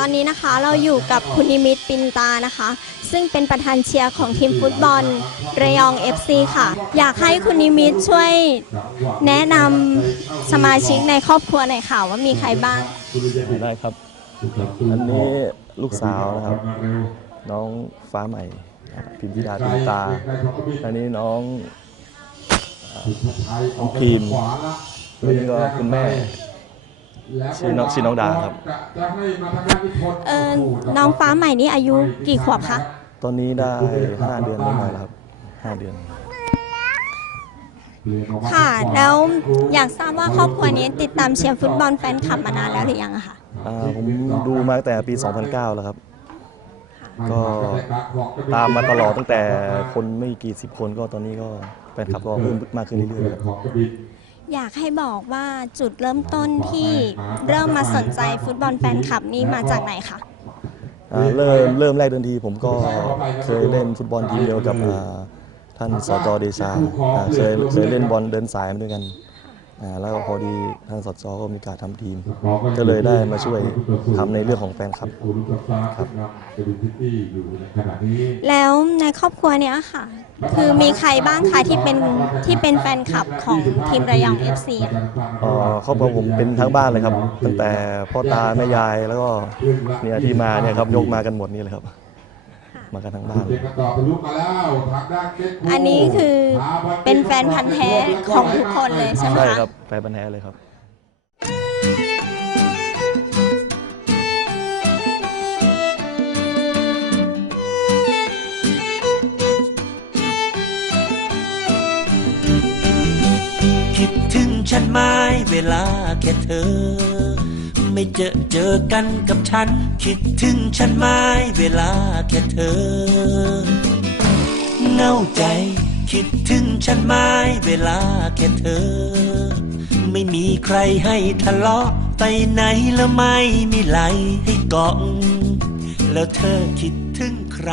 อนนี้นะคะเราอยู่กับคุณนิมิตปินตานะคะ ซึ่งเป็นประธานเชียร์ของทีมฟุตบอล ระยอง FC ค่ะ อยากให้คุณนิมิตช่วยแนะนำสมาชิกในครอบครัวหน่อยค่ะว่ามีใครบ้าง ได้ครับ อันนี้ลูกสาวนะครับ น้องฟ้าใหม่ พิมพิดาพิมตา อันนี้น้องน้องพิมอันนี้ก็คุณแม่ ชื่อน้องชื่อน้องดาครับ เออน้องฟ้าใหม่นี่อายุกี่ขวบคะ ตอนนี้ได้5เดือนได้หน่อยแล้วครับ5เดือน ค่ะ แล้วอยากทราบว่าครอบครัวนี้ติดตามเชียร์ฟุตบอลแฟนคลับมานานแล้วหรือยังอะคะอ่าผมดูมาตั้งแต่ปี 2009 แล้วครับ ก็ตามมาตลอดตั้งแต่คนไม่กี่สิบคนก็ตอนนี้ก็แฟนคลับก็เพิ่มมากขึ้นเรื่อยๆครับ อยากให้บอกว่าจุดเริ่มต้นที่เริ่มมาสนใจฟุตบอลแฟนคลับนี่มาจากไหนคะอ่าเริ่มเริ่มแรกเดินทีผมก็เคยเล่นฟุตบอลทีมเดียวกับอ่าท่านสจเดชาอ่าเคยเคยเล่นบอลเดินสายมาด้วยกัน อ่าแล้วก็พอดีท่านสจก็มีการทำทีม ก็เลยได้มาช่วยทำในเรื่องของแฟนคลับ ครับ แล้วในครอบครัวเนี้ยค่ะ คือมีใครบ้างคะที่เป็นที่เป็นแฟนคลับของทีมระยอง FC อะเอ่อครอบครัวผมเป็นทั้งบ้านเลยครับ ตั้งแต่พ่อตาแม่ยายแล้วก็เนี่ยที่มาเนี่ยครับยกมากันหมดนี่เลยครับ มากันทั้งบ้านเลยอันนี้คือเป็นแฟนพันธ์แท้ของทุกคนเลยใช่ไหมใช่คะ ครับแฟนบันธุ์แท้เลยครับ คิดถึงฉันไหมเวลาแค่เธอ ไม่เจอเจอกันกับฉัน คิดถึงฉันไหมเวลาแค่เธอเหงาใจ คิดถึงฉันไหมเวลาแค่เธอ ไม่มีใครให้ทะเลาะไปไหนแล้วไม่มีไหลให้เกาะแล้วเธอคิดถึงใคร